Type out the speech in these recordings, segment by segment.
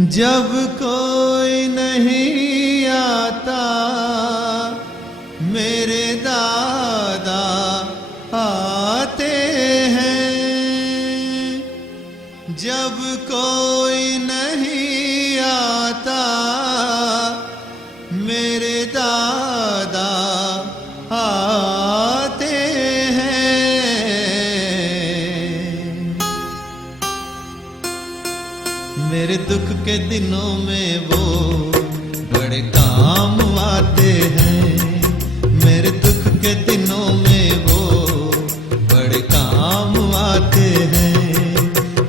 जब कोई नहीं आता मेरे दादा आते हैं। जब कोई नहीं आता मेरे दादा आते हैं। मेरे दुख के दिनों में वो बड़े काम आते हैं। मेरे दुख के दिनों में वो बड़े काम आते हैं।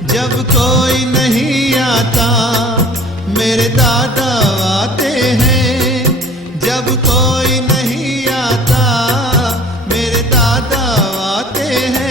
जब कोई नहीं आता मेरे दादा आते हैं। जब कोई नहीं आता मेरे दादा आते हैं।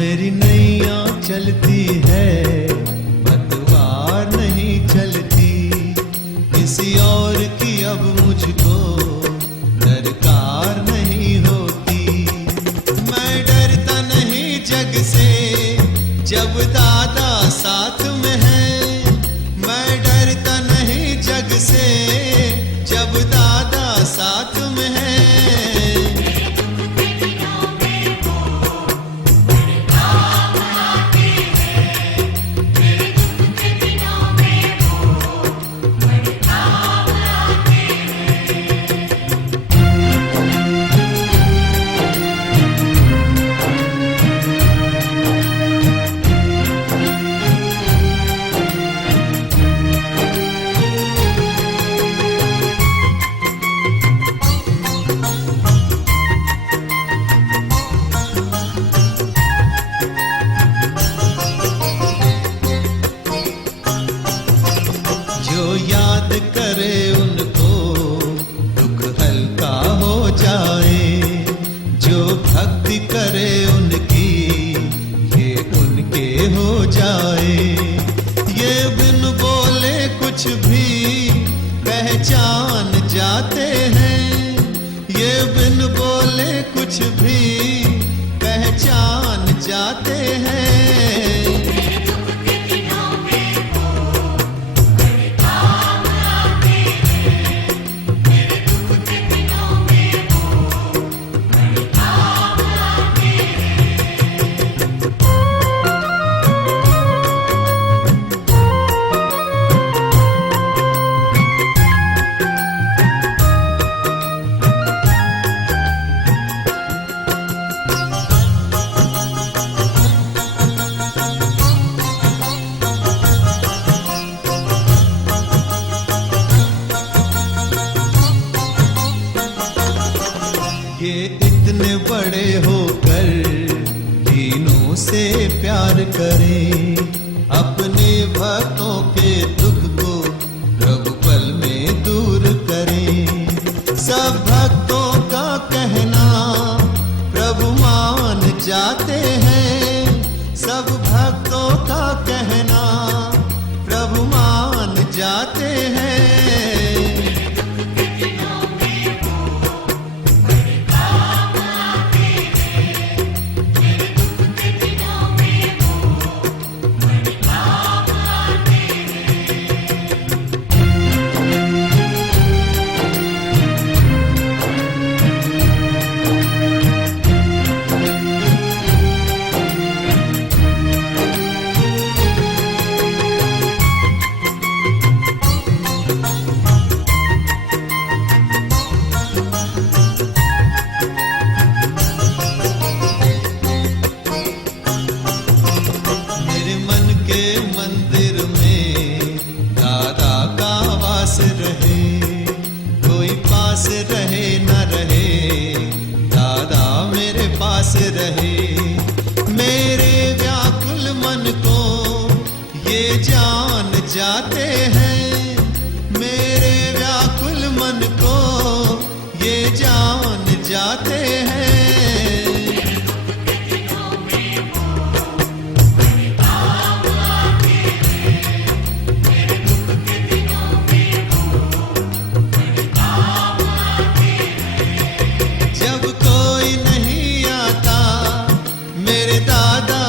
मेरी नैया चलती है पतवार नहीं चलती। किसी और की अब मुझको दरकार नहीं होती। मैं डरता नहीं जग से जब दादा साथ में है। मैं डरता नहीं जग से जब दादा साथ में है। जो याद करे उनको दुख हल्का हो जाए। जो भक्ति करे उनकी ये उनके हो जाए। ये बिन बोले कुछ भी पहचान जाते हैं। ये बिन बोले कुछ भी पहचान जाते हैं। ये इतने बड़े होकर दीनों से प्यार करें। अपने भक्तों के दुख को प्रभु पल में दूर करें। सब भक्तों का कहना प्रभु मान जाते हैं। सब भक्तों का कहना प्रभु मान जाते हैं। जाते हैं, मेरे व्याकुल मन को ये जान जाते हैं। जब कोई नहीं आता मेरे दादा